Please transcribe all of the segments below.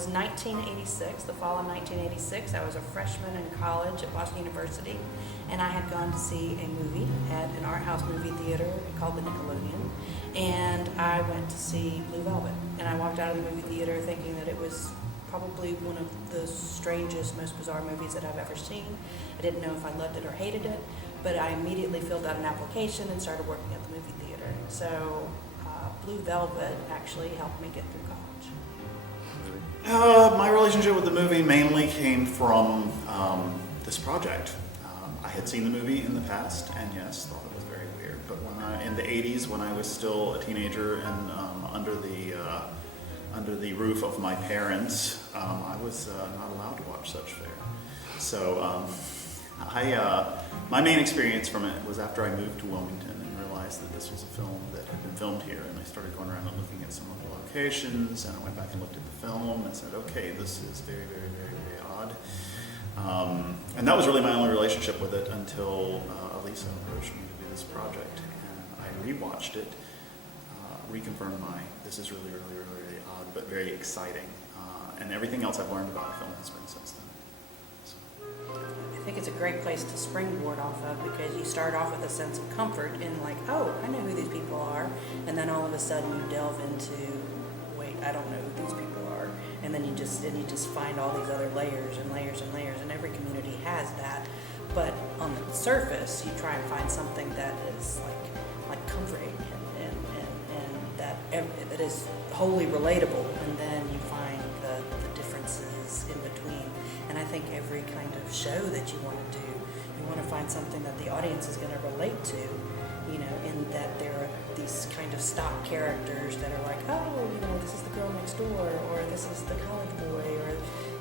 was 1986, the fall of 1986. I was a freshman in college at Boston University, and I had gone to see a movie at an art house movie theater called the Nickelodeon, and I went to see Blue Velvet. And I walked out of the movie theater thinking that it was probably one of the strangest, most bizarre movies that I've ever seen. I didn't know if I loved it or hated it, but I immediately filled out an application and started working at the movie theater. So Blue Velvet actually helped me get through college. My relationship with the movie mainly came from this project. I had seen the movie in the past, and yes, thought it was very weird. But in the 80s, when I was still a teenager and under the roof of my parents, I was not allowed to watch such fare. So my main experience from it was after I moved to Wilmington and realized that this was a film that had been filmed here, and I started going around and looking at some of the locations, and I went back and looked at the film and said, okay, this is very, very, very, very odd. And that was really my only relationship with it until Alisa approached me to do this project, and I rewatched it, reconfirmed this is really, really, really, really odd, but very exciting. And everything else I've learned about the film has been since then. So. I think it's a great place to springboard off of, because you start off with a sense of comfort in like, oh, I know who these people are, and then all of a sudden you delve into, wait, I don't know who these people are, and then you just find all these other layers and layers and layers, and every community has that. But on the surface, you try and find something that is like comforting and that is wholly relatable, and then you find the differences in between. And I think every kind of show that you want to do, you want to find something that the audience is going to relate to, in that there are these kind of stock characters that are like, oh, this is the girl next door, or this is the college boy, or,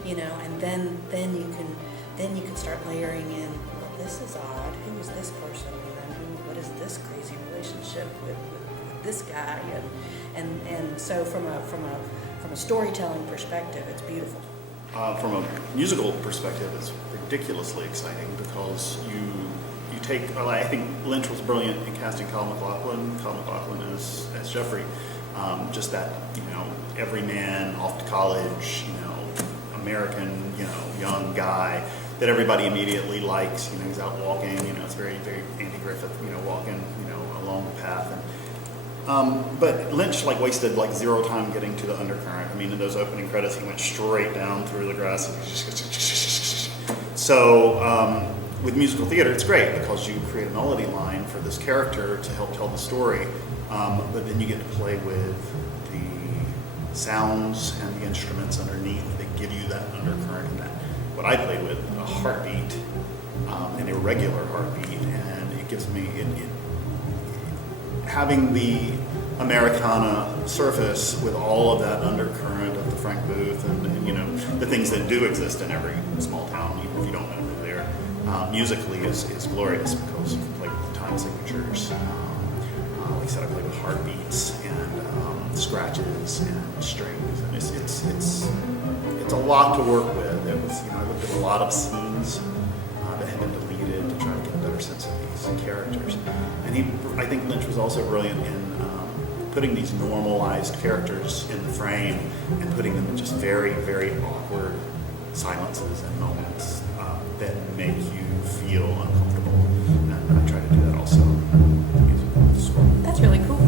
and then you can start layering in, well, this is odd, who is this person, and then what is this crazy relationship with this guy, and so from a storytelling perspective, it's beautiful. From a musical perspective, it's ridiculously exciting because you take. Well, I think Lynch was brilliant in casting Kyle MacLachlan. Kyle MacLachlan as Jeffrey, just that everyman, off to college, American, young guy that everybody immediately likes. He's out walking. It's very, very Andy Griffith. Walking, along the path. But Lynch wasted zero time getting to the undercurrent. In those opening credits, he went straight down through the grass. So with musical theater, it's great because you create a melody line for this character to help tell the story, but then you get to play with the sounds and the instruments underneath that give you that undercurrent and that. What I played with, a heartbeat, an irregular heartbeat, and it gives me having the Americana surface with all of that undercurrent of the Frank Booth and the things that do exist in every small town, even if you don't know they're there, musically is glorious because you can play with the time signatures. Like I said, I play with heartbeats and scratches and strings, and it's a lot to work with. I looked at a lot of scenes that had been deleted to try to get a better sense of these characters. And I think Lynch was also brilliant in putting these normalized characters in the frame and putting them in just very, very awkward silences and moments that make you feel uncomfortable. And I try to do that also in the musical score. That's really cool.